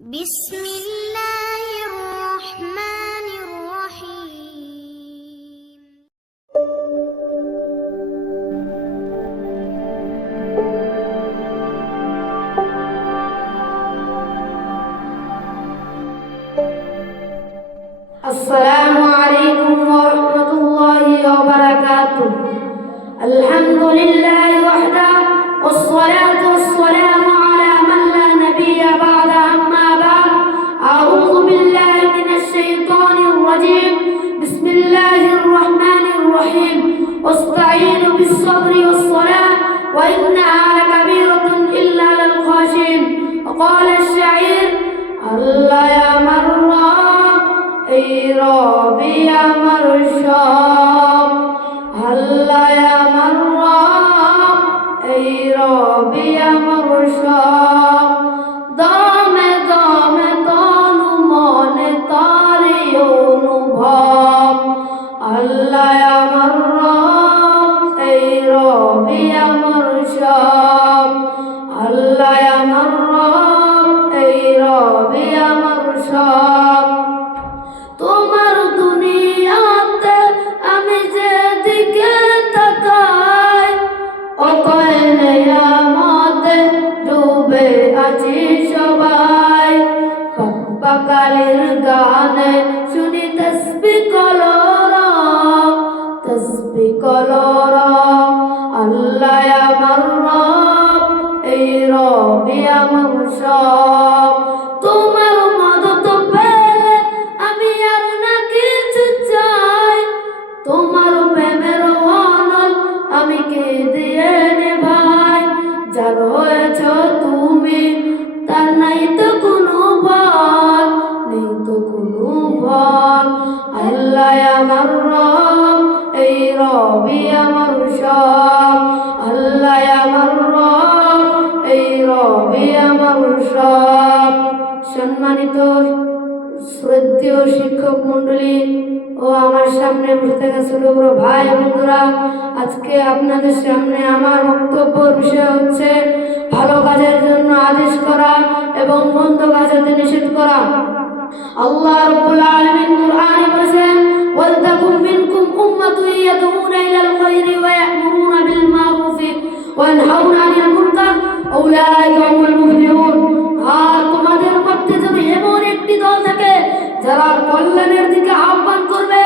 بسم الله الرحمن الرحيم السلام عليكم ورحمة الله وبركاته. الحمد لله وحده والصلاة والسلام على من لا نبي بعد. أما بعد، أعوذ بالله من الشيطان الرجيم. بسم الله الرحمن الرحيم. واستعينوا بالصبر والصلاة وإنها لكبيرة إلا للخاشعين. وقال الشاعر: الله يا مرة এই রবি আমার সব, আল্লাহ আমার রব, এই রবি আমার সব। দমে দমে তনু মনে তারি অনুভব, আল্লাহ আমার রব, এই রবি আমার সব, আল্লাহ আমার রব, এই রবি আমার সব। তোমার দুনিয়াতে আমি যেদিকে তাকাই, অতএ নিয়ামতে ডুবে আছি সবাই। পাকালের গানে শুনি তসবিহ কলরব, তসবিহ কলরব, আল্লাহ আমার রব, এই রবি আমার সব। তোমার মদত পেলে আমি আর না কিছু চাই, তোমার প্রেমের অনল আমি কে দিয়ে নেভাই। যার হয়েছ তুমি তার নাই তো কোনো বল, নেই তো কোনো বল। আল্লাহ আমার রব, এই রবি আমার সব, আল্লাহ আমার রব, এই রবি আমার সব। সম্মানিত শ্রদ্ধেয় শিক্ষক মন্ডলী ও আমার সামনে বসে থাকা ছোট বড় ভাই বন্ধুরা, আজকে আপনাদের সামনে আমার বক্তব্য বিষয় হচ্ছে ভালো কাজের জন্য আদেশ করা এবং মন্দ কাজের নিষেধ করা। আল্লাহ রাব্বুল আলামিন কুরআনে বলেছেন: ওয়ালতাকুম মিনকুম উম্মাতুন ইয়াদউনা ইলাল খায়রি ওয়া ইয়া'মুরুনা বিল মা'রুফি ওয়া ইয়ানহাউনা আনিল মুনকার উলাইকা হুমুল মুফলিহুন। আর তোমাদের মধ্যে যদি এমন একটি দল থাকে যারা কল্যাণের দিকে আহ্বান করবে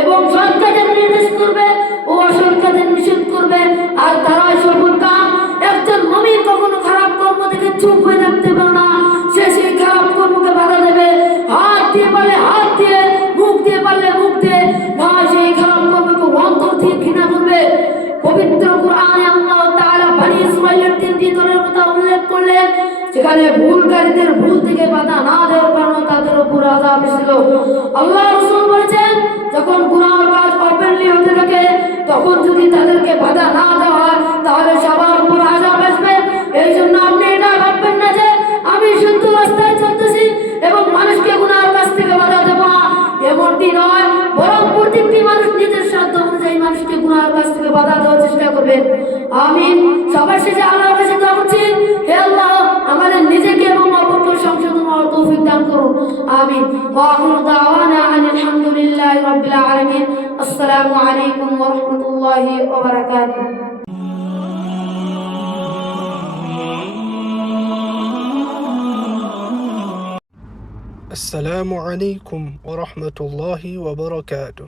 এবং সৎ কাজের নির্দেশ করবে ও অসৎ কাজের নিষেধ করবে, আর তারাই সফল কাম। একজন মুমিন কখনো খারাপ কর্ম থেকে চুপ হয়ে থাকতে পারে না, সে সেই খারাপ কর্মকে বাধা দেবে। হাত দিয়ে পারলে হাত দিয়ে, মুখ দিয়ে পারলে মুখ দিয়ে, না সেই খারাপ কর্মকে অন্তর থেকে ঘৃণা করবে। পবিত্র কুরআনে আল্লাহ তাআলা বনী ইসরাঈলের তিনটি দলের কথা উল্লেখ করলেন, যেখানে ভুলকারীদের ভুল থেকে বাধা না দেওয়ার কারণে তাদের উপর আযাব এসেছিল। আল্লাহ রাসূল বলেছেন, যখন গুনাহ কাজ ওপেনলি হতে থাকে তখন যদি তাদেরকে বাধা না দেওয়া হয় তাহলে সবার উপর আযাব আসবে। এই জন্য আপনি এটা ভাববেন না যে আমি শুদ্ধ রাস্তায় চলতেছি এবং মানুষকে গুনাহের কাছ থেকে বাধা দেব না, এমনটি নয়। বরং প্রত্যেকটি মানুষ নিজের সাধ্য অনুযায়ী মানুষকে গুনাহের কাছ থেকে বাধা দেওয়ার চেষ্টা করবেন। আমিন। সবার শেষে আল্লাহর কাছে দোয়া করছি, হে আল্লাহ আমাদের নিজেকে এবং অপরকে সংশোধন হওয়ার তৌফিক দান করুন। আমিন। ওয়া আখিরু দাওয়ানা আনিল হামদুলিল্লাহি রাব্বিল আলামিন। আসসালামু আলাইকুম ওয়া রাহমাতুল্লাহি ওয়া বারাকাতুহু। السلام عليكم ورحمة الله وبركاته.